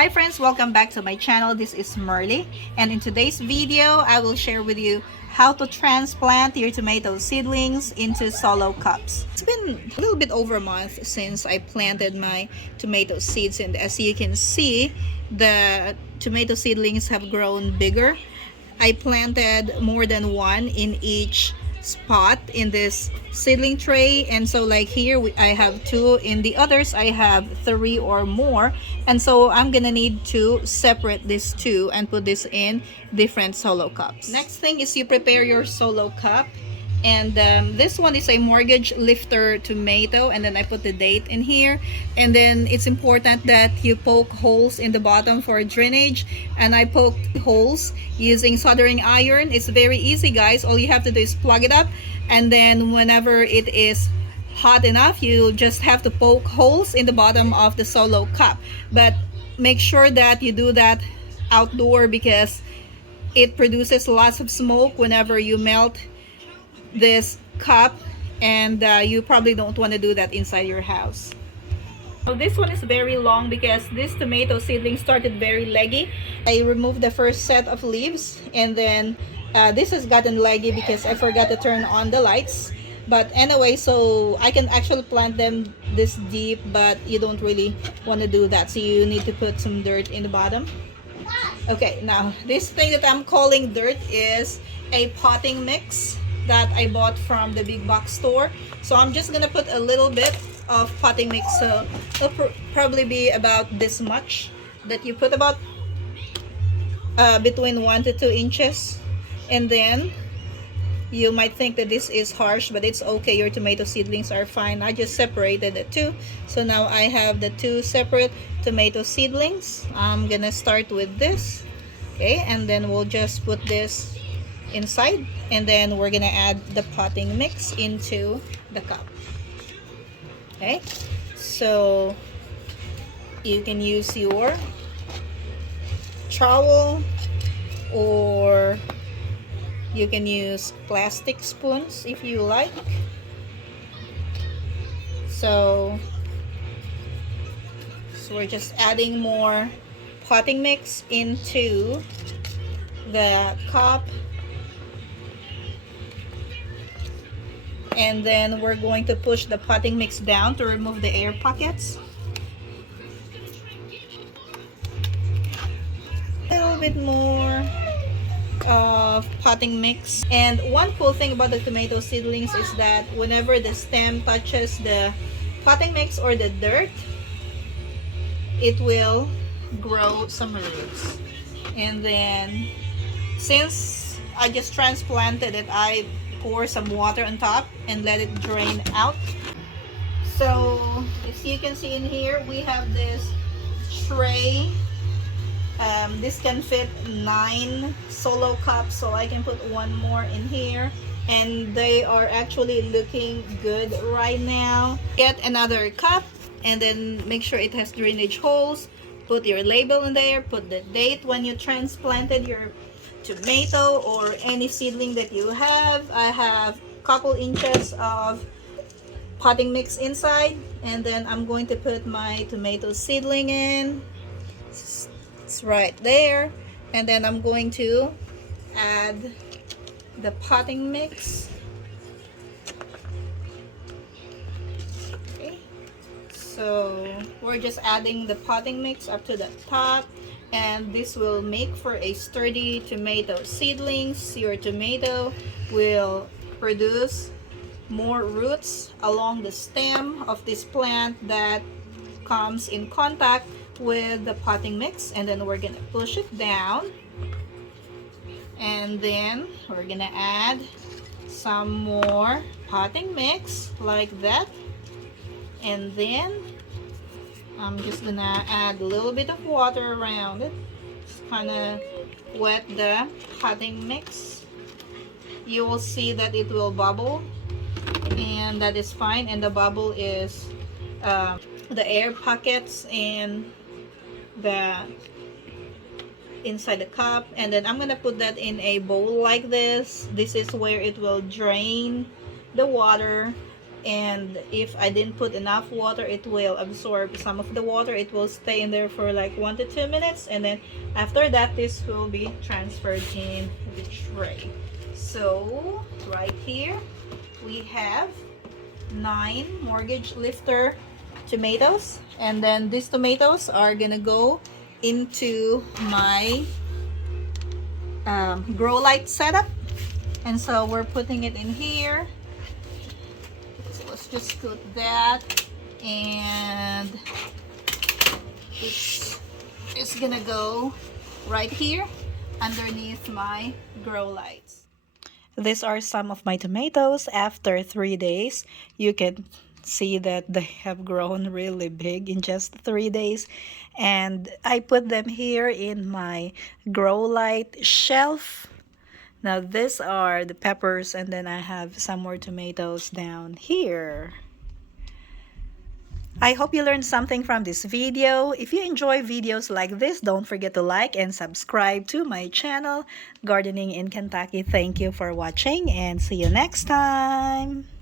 Hi friends, welcome back to my channel. This is Merly, and in today's video I will share with you how to transplant your tomato seedlings into solo cups. It's been a little bit over a month since I planted my tomato seeds, and as you can see, the tomato seedlings have grown bigger. I planted more than one in each spot in this seedling tray, and so like here I have two, in the others I have three or more, and so I'm gonna need to separate these two and put this in different solo cups. Next thing is you prepare your solo cup, and this one is a mortgage lifter tomato, and then I put the date in here, and then it's important that you poke holes in the bottom for drainage, and I poked holes using soldering iron. It's very easy, guys. All you have to do is plug it up, and then whenever it is hot enough, you just have to poke holes in the bottom of the solo cup, but make sure that you do that outdoor because it produces lots of smoke whenever you melt this cup, and you probably don't want to do that inside your house. So this one is very long because this tomato seedling started very leggy. I removed the first set of leaves, and then this has gotten leggy because I forgot to turn on the lights. But anyway, so I can actually plant them this deep, but you don't really want to do that, so you need to put some dirt in the bottom. Okay, now this thing that I'm calling dirt is a potting mix that I bought from the big box store. So I'm just gonna put a little bit of potting mix. So it'll probably be about this much, that you put about between 1 to 2 inches. And then you might think that this is harsh, but it's okay. Your tomato seedlings are fine. I just separated the two. So now I have the two separate tomato seedlings. I'm gonna start with this. Okay, and then we'll just put this inside, and then we're gonna add the potting mix into the cup. Okay, so you can use your trowel, or you can use plastic spoons if you like. So we're just adding more potting mix into the cup, and then we're going to push the potting mix down to remove the air pockets. A little bit more of potting mix. And one cool thing about the tomato seedlings is that whenever the stem touches the potting mix or the dirt, it will grow some roots. And then since I just transplanted it, I pour some water on top and let it drain out. So as you can see in here, we have this tray. This can fit 9 solo cups, so I can put one more in here, and they are actually looking good right now. Get another cup, and then make sure it has drainage holes. Put your label in there, put the date when you transplanted your tomato or any seedling that you have. I have a couple inches of potting mix inside, and then I'm going to put my tomato seedling in. It's right there, and then I'm going to add the potting mix. Okay, so we're just adding the potting mix up to the top, and this will make for a sturdy tomato seedlings. Your tomato will produce more roots along the stem of this plant that comes in contact with the potting mix. And then we're gonna push it down, and then we're gonna add some more potting mix like that, and then I'm just gonna add a little bit of water around it. Just kind of wet the potting mix. You will see that it will bubble, and that is fine. And the bubble is the air pockets and the inside the cup. And then I'm gonna put that in a bowl like this. This is where it will drain the water and if I didn't put enough water, it will absorb some of the water. It will stay in there for like 1 to 2 minutes, and then after that this will be transferred in the tray. So right here we have 9 mortgage lifter tomatoes, and then these tomatoes are gonna go into my grow light setup, and so we're putting it in here. So let's just put that, and it's gonna go right here underneath my grow lights. These are some of my tomatoes. After 3 days, you can see that they have grown really big in just 3 days, and I put them here in my grow light shelf. Now these are the peppers, and then I have some more tomatoes down here. I hope you learned something from this video. If you enjoy videos like this, don't forget to like and subscribe to my channel, Gardening in Kentucky. Thank you for watching, and see you next time.